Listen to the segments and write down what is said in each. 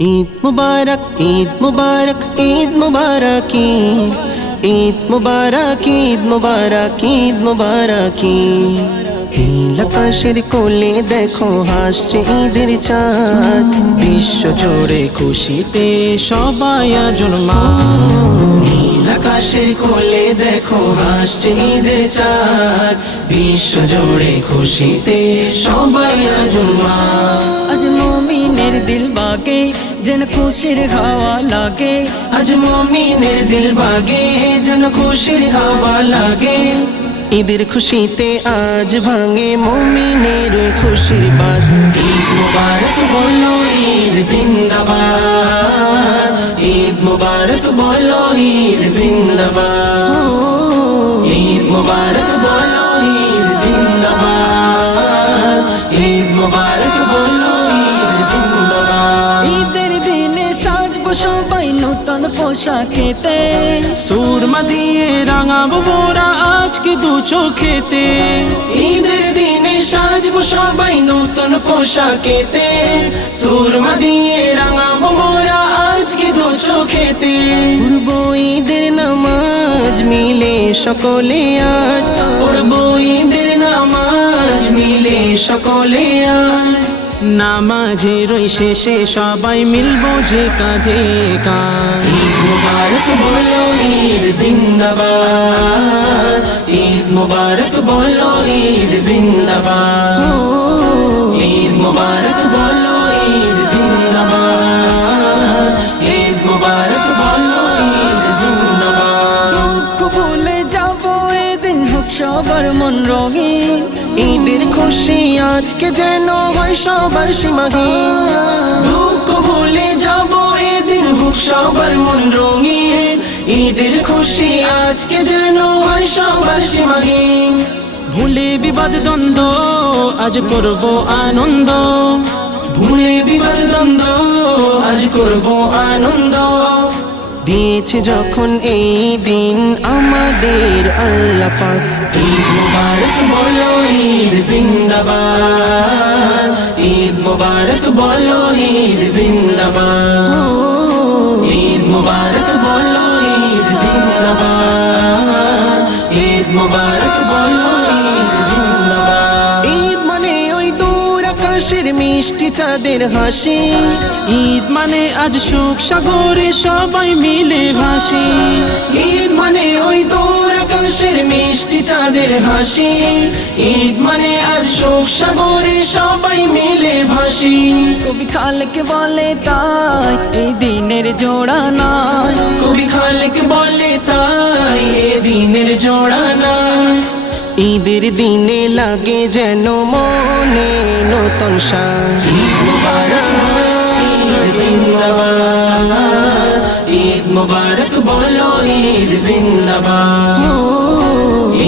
ঈদ মুবারক, ঈদ মুবারক, ঈদ মুবারক, ঈদ মুবারক, ঈদ মুবারক, ঈদ মুবারক। নীল আকাশের কোলে দেখো হাসছে ঈদের চাঁদ, বিশ্ব জোড়ে খুশিতে সবাই আজ উন্মাদ। নীল আকাশের কোলে দেখো হাসছে ঈদের চাঁদ, বিশ্ব জোড়ে খুশিতে সবাই আজ উন্মাদ। আজ মুমিনের দিল বাগে যেন খুশির হাওয়া লাগে, আজ মুমিনের দিল বাগে যেন খুশির হাওয়া লাগে। ঈদের খুশিতে আজ ভাঙে মুমিনের খুশির বাঁধ। ঈদ মুবারক বলো ঈদ জিন্দাবাদ, ঈদ মুবারক বলো ঈদ জিন্দাবাদ, ঈদ মুবারক বলো ঈদ জিন্দাবাদ, ঈদ মুবারক বলো ঈদ জিন্দাবাদ। ঈদের দিনে সাজবো সবাই নতুন পোশাকেতে, সুরমা দিয়ে রাঙাবো মোরা আজকে দু চোখেতে। ঈদের দিনে সাজবো সবাই নতুন পোশাকেতে, সুরমা দিয়ে রাঙাবো মোরা আজকে দু চোখেতে। পড়বো ঈদের নামাজ মিলে সকলে আজ, পড়বো ঈদের নামাজ মিলে সকলে আজ। নামাজের ওই শেষে সবাই মিলবো যে কাঁধে কাঁধ। ঈদ মুবারক বলো ঈদ জিন্দাবাদ, ঈদ মুবারক বলো ঈদ জিন্দাবাদ, ঈদ মুবারক বলো ঈদ জিন্দাবাদ, ঈদ মুবারক বলো ঈদ জিন্দাবাদ। দুঃখ ভুলে যাবো এদিন হোক সবার মন রঙিন, ঈদের খুশি আজকে যেন হয় সবার সীমাহীন। দুঃখ ভুলে যাব এদিন হোক সবার মন রঙিন, ঈদের খুশি আজকে যেন হয় সবার সীমাহীন। ভুলে বিবাদ দ্বন্দ্ব আজ করবো আনন্দ, ভুলে বিবাদ দ্বন্দ্ব আজ করব আনন্দ। দিয়েছে যখন এই দিন আমাদের আল্লাহ পাক। ঈদ মুবারক বলো ঈদ জিন্দাবাদ, ঈদ মুবারক বলো ঈদ জিন্দাবাদ, ঈদ মুবারক বলো ঈদ জিন্দাবাদ, ঈদ মুবারক বলো ঈদ জিন্দাবাদ। ঈদ মানে ওই দূর আকাশের মিষ্টি চাঁদের হাসি, ঈদ মানে আজ সুখ সাগরে সবাই মিলে ভাসি। ঈদ মানে ওই দূর আকাশের মিষ্টি চাঁদের হাসি, ঈদ মানে আজ শোক সাগরে সবাই মিলে ভাসি। কবি খালকে বলে তাই এই দিনের জোড়া নাই, কবি খালেক বলে তাই এ দিনের জোড়া নাই। ঈদের দিনে লাগে যেন মনে নতুন সাজ। ঈদ মুবারক ঈদ জিন্দাবাদ, ঈদ মুবারক বলো ঈদ জিন্দাবাদ,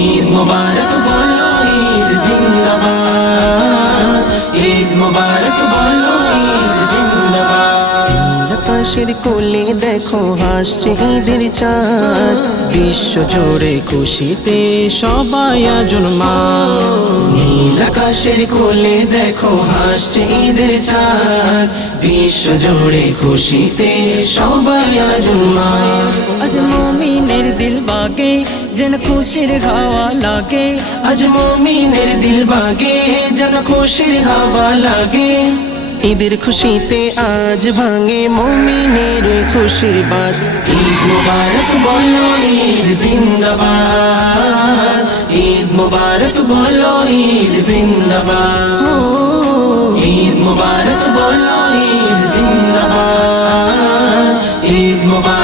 ঈদ মুবারক বলো ঈদ জিন্দাবাদ, ঈদ মুবারক বলো ঈদ জিন্দাবাদ। আকাশের কোলে দেখো হাসছে ঈদের চাঁদ, বিশ্ব জোড়ে খুশিতে সবাই আজ উন্মাদ। নীল আকাশের কোলে দেখো হাসছে ঈদের চাঁদ, বিশ্ব জোড়ে খুশিতে সবাই আজ উন্মাদ। আজ মুমিনের দিল বাগে যেন খুশির হাওয়া লাগে, আজ মুমিনের দিল বাগে যেন খুশির হাওয়া লাগে। ঈদের খুশিতে আজ ভাঙে মুমিনের খুশির বাঁধ। ঈদ মুবারক বলো ঈদ জিন্দাবাদ, ঈদ মুবারক বলো ঈদ জিন্দাবাদ, ঈদ মুবারক বলো ঈদ জিন্দাবাদ, ঈদ মুবারক